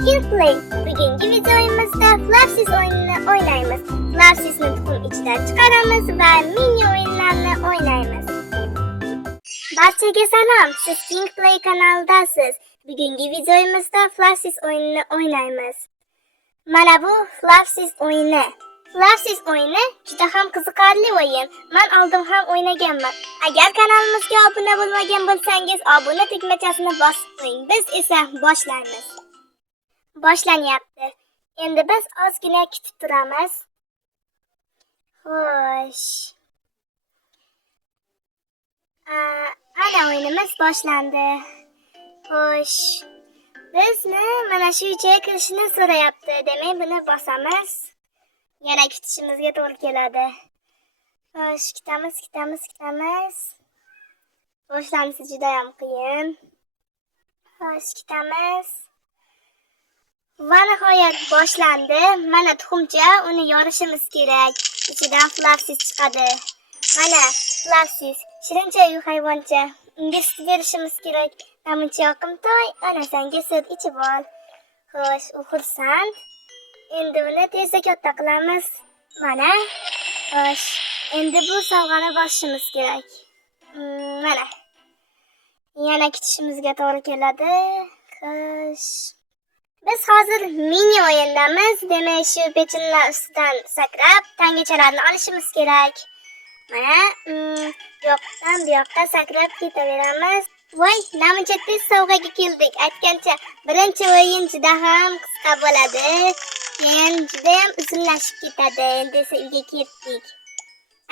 Kingplay. Bugungi videomizda Flapsiz o'yinini o'ynaymiz. Flapsizni tuxum ichidan chiqaramiz va mini o'yinlarni o'ynaymiz. Barchaga salom. Siz Kingplay kanalidasiz. Bugungi videomizda Flapsiz o'yinini o'ynaymiz. Mana bu Flapsiz o'yini. Flapsiz o'yini juda ham qiziqarli o'yin. Men oldin ham o'ynaganman. Agar kanalimizga obuna bo'lmagan bo'lsangiz, obuna tugmachasini bosib qo'ying. Biz esa boshlaymiz. Boshlanyapti. Endi biz ozgina kutib turamiz. Xo'sh. Ana o'yinimiz boshlandi. Xo'sh. Bizni mana shu joyga kirishni so'rayapti. Demak, buni bosamiz. Yana kutishimizga to'g'ri keladi. Xo'sh, kutamiz. Boshlanishi juda ham qiyin. Xo'sh, kutamiz. Va nihoyat boshlandi. Mana tuxumcha, uni yorishimiz kerak. Ichidan Flapsiz chiqadi. Mana Flapsiz, shirincha-yu hayvoncha. Unga sut berishimiz kerak. Namuncha yoqimtoy, ana senga sut ichib ol. Xo'sh, u xursand. Endi uni tezda katta qilamiz. Mana. Xo'sh, endi bu sovg'ani bosishimiz kerak. Mana. Yana kutishimizga to'g'ri keladi. Xo'sh. Biz hozir mini o'yindamiz. Demak, shu pechenlar ustidan sakrab, tangachalarni olishimiz kerak. Mana, yoqdan bu yoqqa sakrab ketaveramiz. Voy, namuncha tez sovg'aga keldik. Aytgancha, birinchi o'yin juda ham qisqa bo'ladi. Keyin juda ham uzunlashib ketadi. Endi esa uyga ketdik.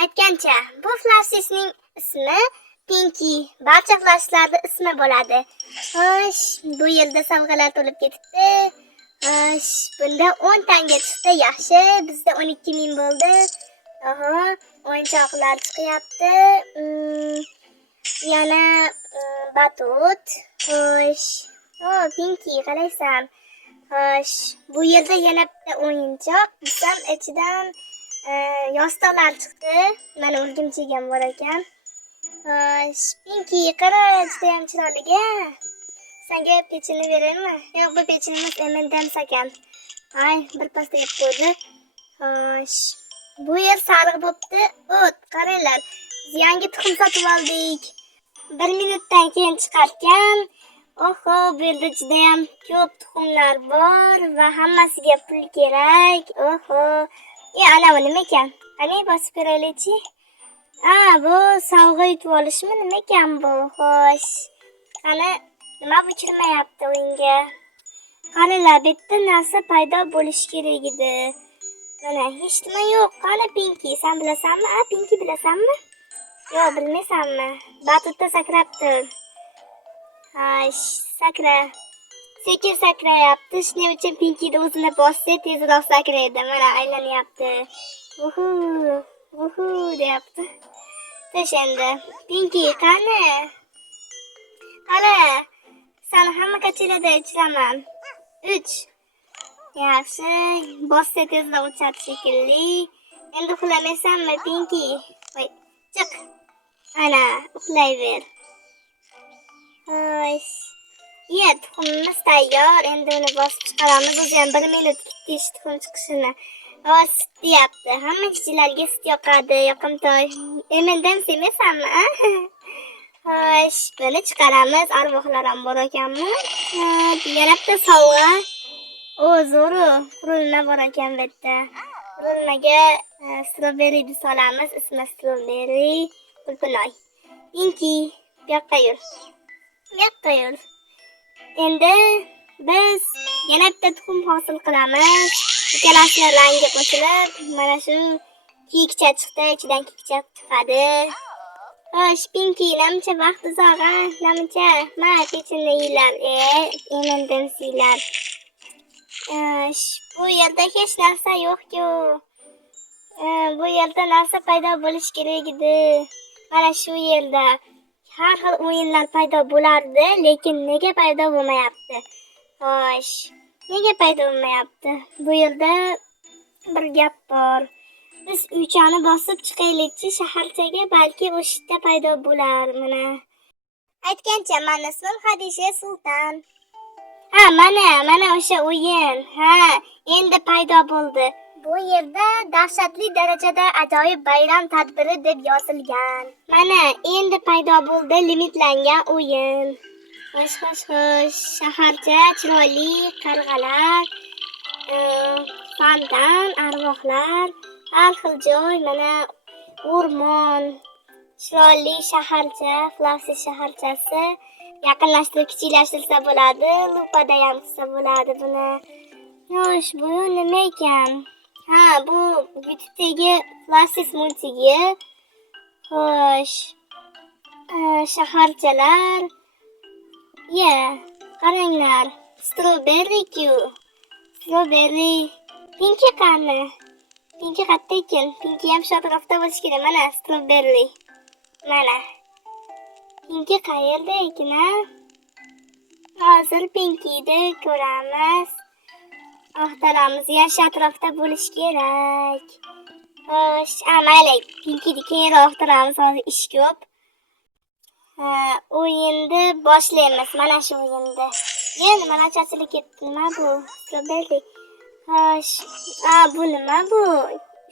Aytgancha, bu Flapsizning ismi Pinky. Barcha Flapsizlarda ismi bo'ladi. Xo'sh, bu yilda sovg'alar to'lib ketibdi. Xo'sh, bunda 10 tanga chiqdi. Yaxshi, bizda 12 ming bo'ldi. Oho, o'yinchoqlar chiqyapti. Yana batut. Xo'sh. Pinky, qaraysan. Xo'sh, bu yerda yana bitta o'yinchoq. Bizdan ichidan yostiqlar chiqdi. Mana o'rgimchig ham bor ekan. Xo'sh, Pinky, qara, juda ham chiroyli. Senga pechenni beraymi? Yo'q, bu pechenni emas, M&M's ekan. Ay, bir pasda yeb qo'ydi. Xo'sh. Bu yer sariq bo'pti. O't, qaranglar. Biz yangi tuxum sotib oldik. 1 minutdan keyin chiqargan. Oho, bu yerda juda ham ko'p tuxumlar bor va hammasiga pul kerak. Oho. Ana bu nima ekan? Qani bosib ko'raylik-chi. Bu sovg'a yutib olishmi? Nima ekan bu? Xo'sh. Qani nima uchirmayapti o'yinga? Qaranglar, bu yerda narsa paydo bo'lishi kerak edi. Mana hech nima yo'q. Qani Pinky, sen bilasanmi? Pinky bilasanmi? Yo'q, bilmaysanmi? Batutda sakrab tur. Xo'sh, sakra. Sekin sakrayapti. Shuning uchun Pinkyda o'zini bossa tezroq sakraydi. Mana aylanyapti. Uhu deyapti. Tush endi. Pinky, qani? Qara. Seni hamma kachalarda uchiraman. 3. Yaxshi, bossa tezroq uchadi shekilli. Endi uxlamaysanmi, Pinky? Voy, chiq. Ana, uxlayver. Xo'sh. Tuxumimiz tayyor. Endi uni bosib chiqaramiz. O'zi ham 1 minut kutdi tuxum chiqishini. Sut deyapti. Hamma kichiklarga sut yoqadi, yoqimtoy. M&M's yemasanmi? Xo'sh, buni chiqaramiz. Arvohlar ham bor ekanmi? Yana bitta sovg'a. Zo'ru, qurilma bor ekan bu yerda. Qurilmaga strawberry solamiz. Ismi strawberry. Qulpinoy. Pinky, bu yoqqa yur. Endi biz yana bitta tuxum hosil qilamiz. Ikkalasini rangi qo'shilib, mana shu kiyikcha chiqdi, ichidan kiyikcha chiqadi. Xo'sh, Pinky, namuncha vaqt uzoq, namuncha mana pechenni yeylar, M&M's yeylar. Bu yerda hech narsa yo'q-ku. Bu yerda narsa paydo bo'lishi kerak edi. Mana shu yerda har xil o'yinlar paydo bo'lardi, lekin nega paydo bo'lmayapti? Xo'sh, nega paydo bo'lmayapti? Bu yerda bir gap bor. Biz uychani bosib chiqaylikchi shaharchaga, balki o'sha yerda paydo bo'lar. Mana aytgancha, men ismim Xadisha Sultan. Ha, mana o'sha o'yin. Ha, endi paydo bo'ldi. Bu yerda dahshatli darajada ajoyib bayram tadbiri deb yozilgan. Mana endi paydo bo'ldi limitlangan o'yin. Xo'sh. Shaharcha chiroyli qarg'alar, fontan, arvohlar, har xil joy, mana o'rmon, chiroyli shaharcha, Flafsi shaharchasi. Yaqinlashtirib kichiklashtirsa bo'ladi, lupada ham qilsa bo'ladi buni. Xo'sh, bu nima ekan? Ha, bu YouTube'dagi Flafsi multigi. Xo'sh, shaharchalar. Qaranglar. Strawberry-ku. Strawberry. Pinki qani? Pinki qayerda ekan? Pinki ham shu atrofda bo'lishi kerak. Mana strawberry. Mana. Pinki qayerda ekan, ha? Hozir Pinkini ko'ramiz. Ahtaramiz ham shu atrofda bo'lishi kerak. Xo'sh, mayli. Pinkini keyinroq ahtaramiz, hozir ish ko'p. O'yinni boshlaymiz. Mana shu o'yinni. Mana chachilib ketdi. Nima bu? Strawberry. Xo'sh. Bu nima bu?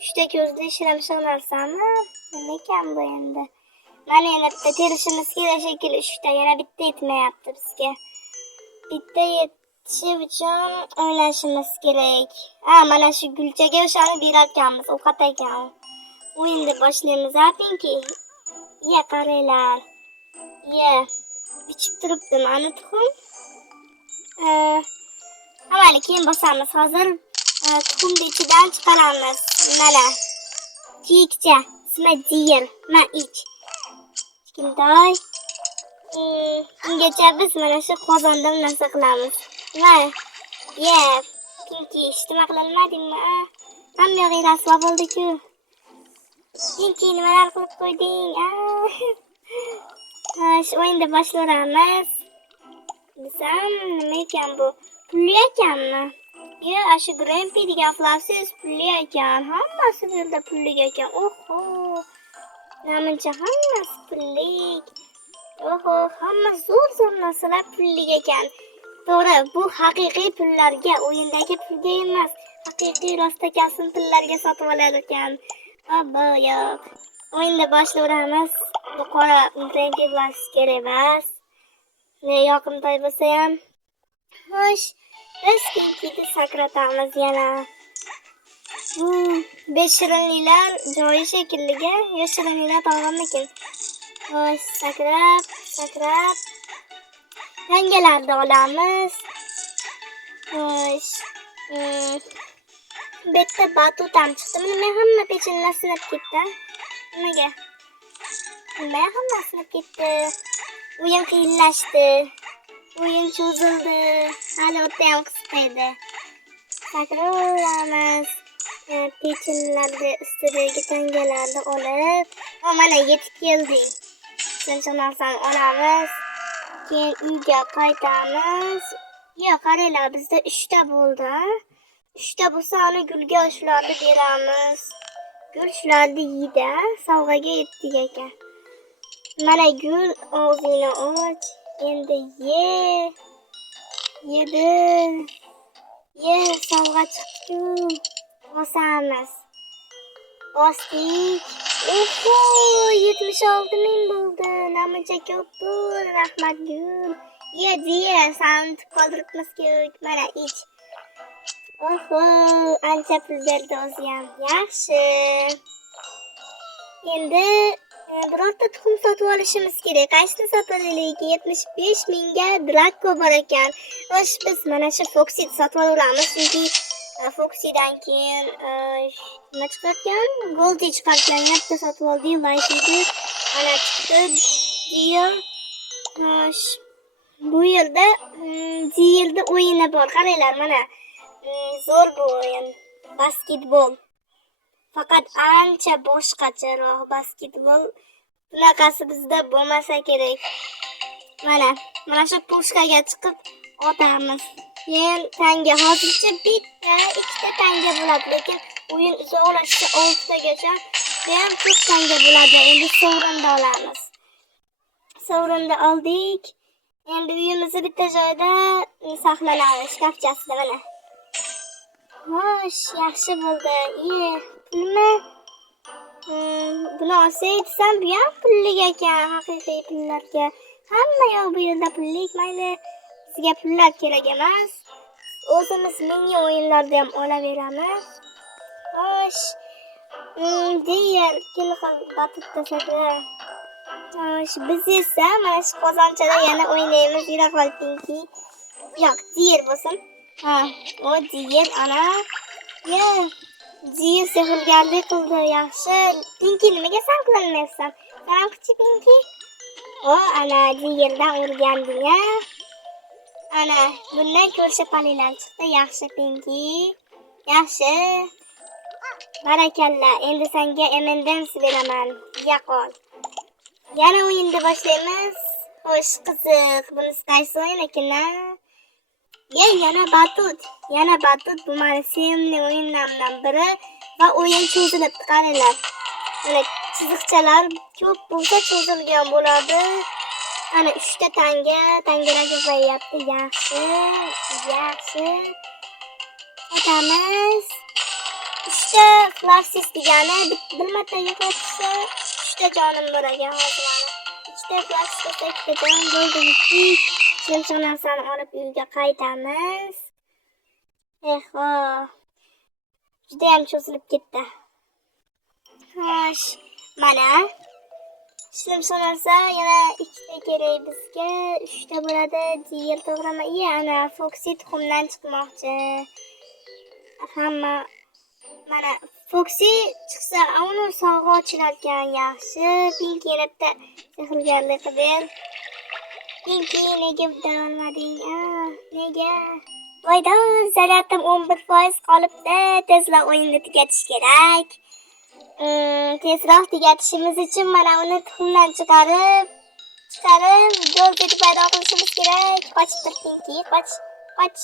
Uchta ko'zli shilimshiq narsami? Nima ekan bu endi? Mana yana bitta terishimiz kerak shekilli 3ta. Yana bitta yetmayapti bizga. Bitta yetishi uchun o'ynashimiz kerak. Mana shu gulchaga o'shani berarkanmiz. Ovqat ekan. O'yinni boshlaymiz, Pinki. Qaranglar. Bichib turibdi mana tuxum. Mayli, keyin bosamiz. Hozir tuxumni ichidan chiqaramiz. Mana. Kiyikcha, ismi Diyil. Ich. Kichkintoy. Ungacha biz mana shu qozonda narsa qilamiz. Pinki, ishtima qilinmadingmi? Hamma yog'ing rasvo bo'ldi-ku. Pinki, nimalar qilib qo'yding? Xo'sh, o'yinni boshlaymiz. Desam, nima ekan bu? Pulli ekanmi? Shu Grumpy degan Flafsiz pulli ekan. Hammasi bu yerda pulli ekan. Oho. Namuncha hammasi pullik. Oho, hamma zo'r narsalar pullik ekan. To'g'ri, bu haqiqiy pullarga, o'yindagi pulga emas, haqiqiy rostakasm pullarga sotib olar ekan. Yo'q. O'yinni boshlaymiz. Bu qora rengi bo'lishi kerak emas. Yoqimtoy bo'lsa ham. Xo'sh, biz Pinkini sakratamiz yana. Shirinliklar joyi shekilliga, shirinliklar to'g'rimikin? Xo'sh, sakrab. Yangilarni olamiz. Xo'sh. Bitta batutam chiqdi. Nima hamma pechenlar sinib ketdi? Nimaga? Nima hamma sinib ketdi? O'yin qiyinlashdi. O'yin cho'zildi. Hali o'ta ham qisqa edi. Sakravamiz. Pechenlarni ustidagi tangalarni olib, mana yetib keldik. Shuncha narsani olamiz. Keyin uyga qaytamiz. Qaranglar, bizda 3 ta bo'ldi. 3 ta bo'lsa, ana gulga shularni beramiz. Gul shularni yeydi, sovg'aga yetdik ekan. Mana gul, og'zingni och, endi ye, sovg'a chiqdi-ku. Bosamiz. Bosdik. Oho, 76 ming bo'ldi. Namuncha ko'p bu, rahmat gul. Ye, sani qoldiribmiz-ku. Mana ich. Oho, ancha pul berdi o'zi ham. Yaxshi. Endi birorta tuxum sotib olishimiz kerak. Qaysini sotib olaylik? 75 mingga Draco bor ekan. Xo'sh, biz mana shu Foxy sotib olamiz, chunki Foxydan keyin nima chiqargan? Goldi chiqargan. Yana sotib oldik, Light'ni. Mana chiqdi. Xo'sh. Bu yerda Ziyilni o'yini bor. Qaranglar, mana. Zo'r bu o'yin. Basketbol. Faqat ancha boshqacharoq basketbol. Bunaqasi bizda bo'lmasa kerak. Mana shu pushkaga chiqib otamiz. Keyin tanga hozircha bitta, ikkita tanga bo'ladi, lekin o'yin uzoqlashishi 6 tagacha ham ko'p tanga bo'ladi. Endi sovrinda olamiz. Sovrinda oldik. Endi uyimizni bitta joyda saqlanadi, shkafchasida mana. Xo'sh, yaxshi bo'ldi. Pulmi? Buni olsay desam, bu ham pullik ekan, haqiqiy pullarga. Hamma yoq bu yerda pullik, mayli. Bizga pullar kerak emas. O'zimiz mini o'yinlarda ham olaveramiz. Xo'sh. Diğer kilxil batib tashladi. Xo'sh, biz esa mana shu qozonchada yana o'ynaymiz. Yura qol Pinki. Yo'q, diğer bo'lsin. O diğer ana. Diğer sehrgarlik qildi, yaxshi. Pinki nimaga san qilmayapsan? San kuchi Pinki. Ana diğerdan o'rganding-a. Ana, bundan ko'rsha palilar chiqdi. Yaxshi Pinki. Yaxshi. Barakalla. Endi senga M&M's beraman. Ye qol. Yana o'yinni boshlaymiz. Xo'sh, qiziq. Bunisi qaysi o'yin ekan? Yana batut. Bu meni sevimli o'yinlarimdan biri va o'yin cho'zilib qaranglar. Mana chiziqchalar ko'p bo'lsa cho'zilgan bo'ladi. Ana 3 ta tangalarga qo'yapti. Yaxshi. Otamiz. 3 ta flapsis degani bir marta yo'qotsa 3 ta jonim bor ekan hozir. 3 ta flapsis 2 ta jon bo'ldi. Shuncha narsani olib uyga qaytamiz. Juda ham cho'zilib ketdi. Xo'sh, mana shuncha narsa yana 2 ta kerak bizga. 3 ta bo'ladi. Diğer to'g'rimi? Ana Foxy tuxumdan chiqmoqchi. Hamma mana Foxy chiqsa, uni sog'i ochilarkan, yaxshi. Pinki bitta sehrgarlik qilib. Pinki nega olmading? Nega? Voyda, zaryatim 11% qolibdi. Tezroq o'yinni tugatish kerak. Tezroq tugatishimiz uchun mana uni tuxumdan chiqarib, go'lga paydo qilishimiz kerak. Qochib tur Pinki, qoch.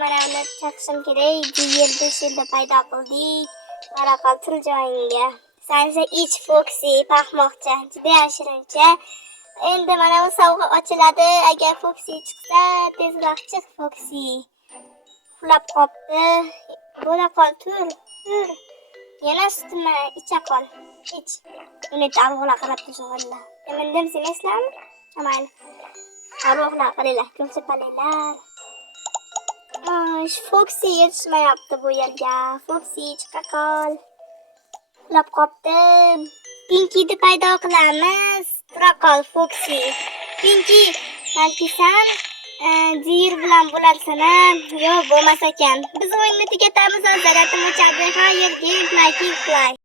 Mana uni chaqishim kerak. Yerda shilda paydo qildik. Qara qol tur joyingga. Sensa ich Foxy paxmoqcha, juda shirincha. Endi mana bu sovg'a ochiladi. Agar Foxy chiqsa, tezroq chiq Foxy. Uxlab qopti. Bo'la qol, tur. Yana sutma, icha qol. Ich. Uni targ'oqlar qilib tashg'illa. Emendim semeslarmi? Mayli. Targ'oqlar qilinglar, ko'psa palilar. Foxy yetishmayapti bu yerga. Foxy chiqa qol. Uxlab qopti. Pinki'ni paydo qilamiz. Tura qol Foxy. Pinki, balki sen Diğer bilan bo'larsana. Yo'q, bo'lmas ekan. Biz o'yinni tugatamiz, zaryatim o'chadi. Gameplay.